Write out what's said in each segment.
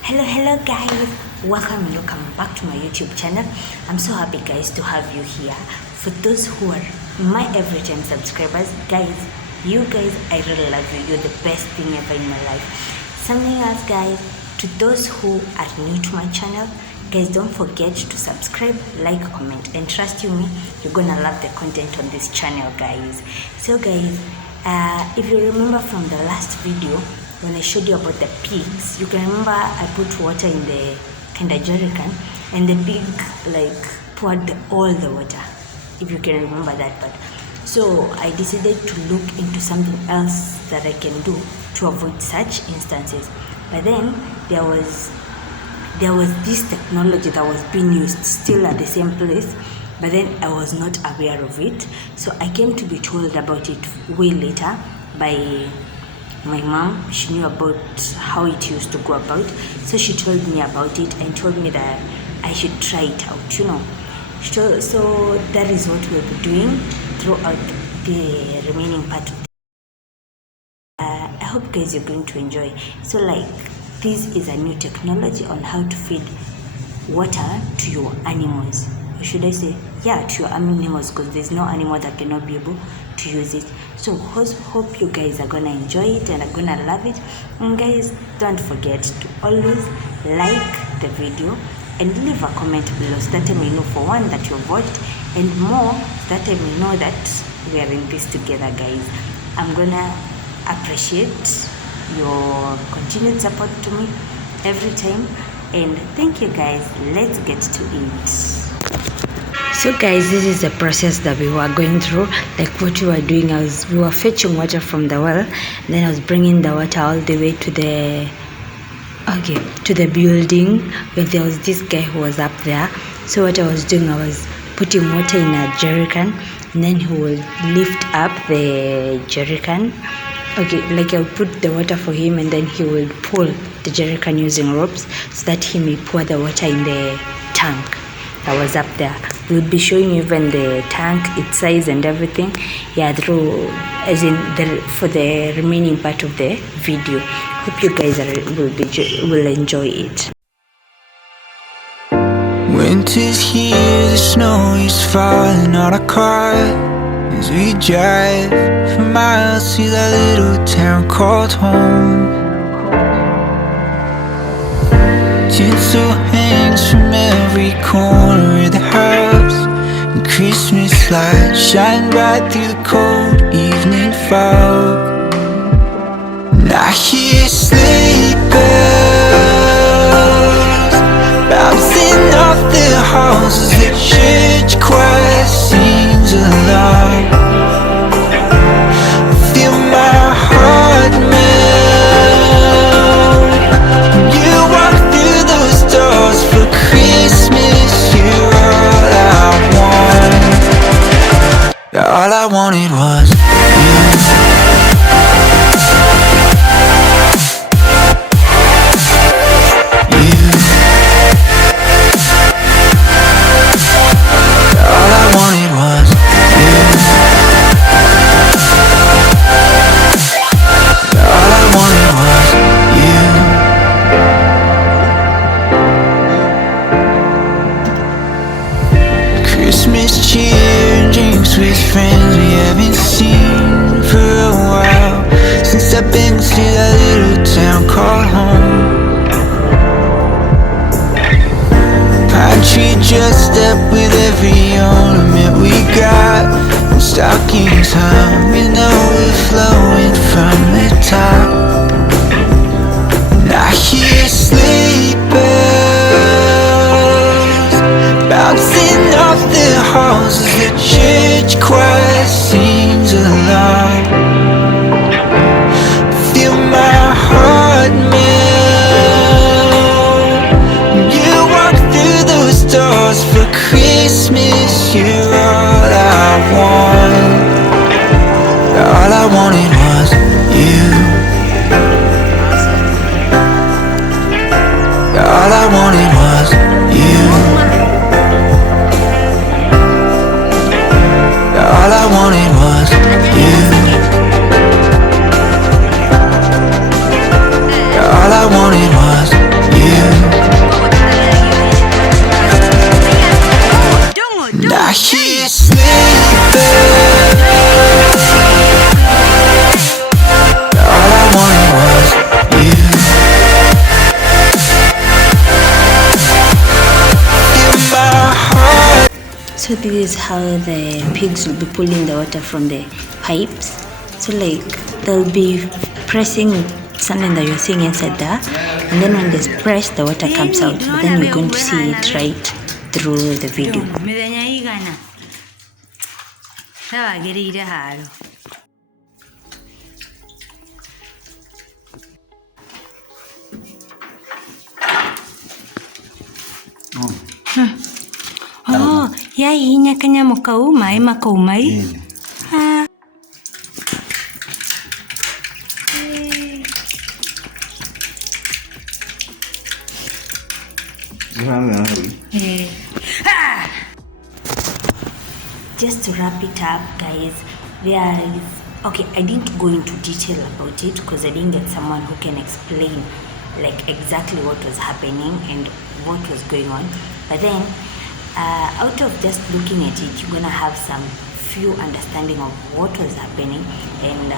Hello guys, welcome back to my YouTube channel. I'm so happy guys to have you here. For those who are my every time subscribers, guys, you guys, I really love you. You're the best thing ever in my life. Something else guys, to those who are new to my channel, guys, don't forget to subscribe, like, comment, and trust you me, you're gonna love the content on this channel guys. So guys, if you remember from the last video when I showed you about the pigs, you can remember I put water in the kind of jerrycan and the pig like poured all the water, if you can remember that part. So I decided to look into something else that I can do to avoid such instances. But then there was this technology that was being used still at the same place, but then I was not aware of it. So I came to be told about it way later by my mom. She knew about how it used to go about, so she told me about it and told me that I should try it out, so that is what we'll be doing throughout the remaining part of I hope guys you're going to enjoy. So like, this is a new technology on how to feed water to your animals, or should I say, yeah, to your animals, because there's no animal that cannot be able to use it. So hope you guys are gonna enjoy it and are gonna love it. And guys, don't forget to always like the video and leave a comment below so that I may know, for one, that you've watched, and more, that I may know that we are in this together guys. I'm gonna appreciate your continued support to me every time, and thank you guys. Let's get to it. So guys, this is the process that we were going through. Like what we were doing, we were fetching water from the well, and then I was bringing the water all the way to the building where there was this guy who was up there. So what I was doing, I was putting water in a jerrycan, and then he would lift up the jerrycan. Like I'll put the water for him, and then he will pull the jerrycan using ropes so that he may pour the water in the tank that was up there. We'll be showing you even the tank, its size and everything, for the remaining part of the video. Hope you guys will enjoy it. Winter's here, the snow is falling on our car as we drive for miles to that little town called home. Tinsel hangs from every corner of the house, and Christmas lights shine bright through the cold evening fog. And I hear sleigh bells bouncing off the halls as the church choir sings along. I feel my heart melt when you walk through those doors. For Christmas, you're all I want. All I wanted was you. Christmas cheer and drinks with friends we haven't seen for a while, since I've been to that little town called home. Pine tree dressed up with every ornament we got, and stockings hung and overflowing from the top. And I hear sleigh bells bouncing off the halls as the church choir sings along. Feel my heart melt when you walk through those doors. For Christmas, you're all I want. All I wanted was you. All I wanted was you. All I wanted was you. All I wanted was you. So this is how the pigs will be pulling the water from the pipes. So like they'll be pressing something that you're seeing inside there, and then when they press, the water comes out. But then you're going to see it right through the video. Oh, ya inya kanyamo kauma ema kaumai. Ha. Just to wrap it up, guys, okay, I didn't go into detail about it because I didn't get someone who can explain like exactly what was happening and what was going on. But then out of just looking at it, you're gonna have some few understanding of what was happening. And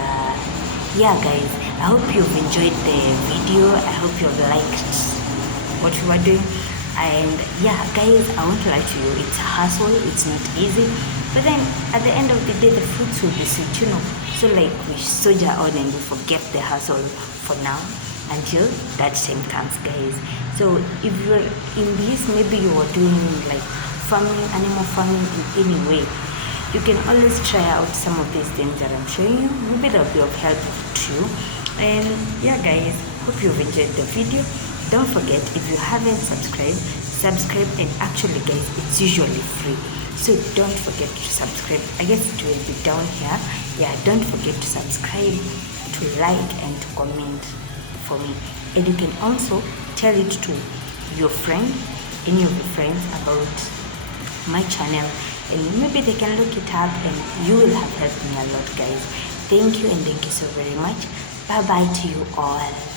yeah, guys, I hope you've enjoyed the video. I hope you've liked what we were doing. And yeah, guys, I won't lie to you, it's a hassle, it's not easy, but then at the end of the day, the fruits will be sweet, you know. So like we soldier on and we forget the hassle for now until that time comes, guys. So if you're in this, maybe you are doing like farming, animal farming in any way, you can always try out some of these things that I'm showing you. Maybe they'll be of help to you. And yeah, guys, hope you've enjoyed the video. Don't forget, if you haven't subscribed, subscribe. And actually, guys, it's usually free, so don't forget to subscribe. I guess it will be down here. Yeah, don't forget to subscribe, to like, and to comment for me. And you can also tell it to your friend, any of your friends, about my channel, and maybe they can look it up, and you will have helped me a lot, guys. Thank you, and thank you so very much. Bye bye to you all.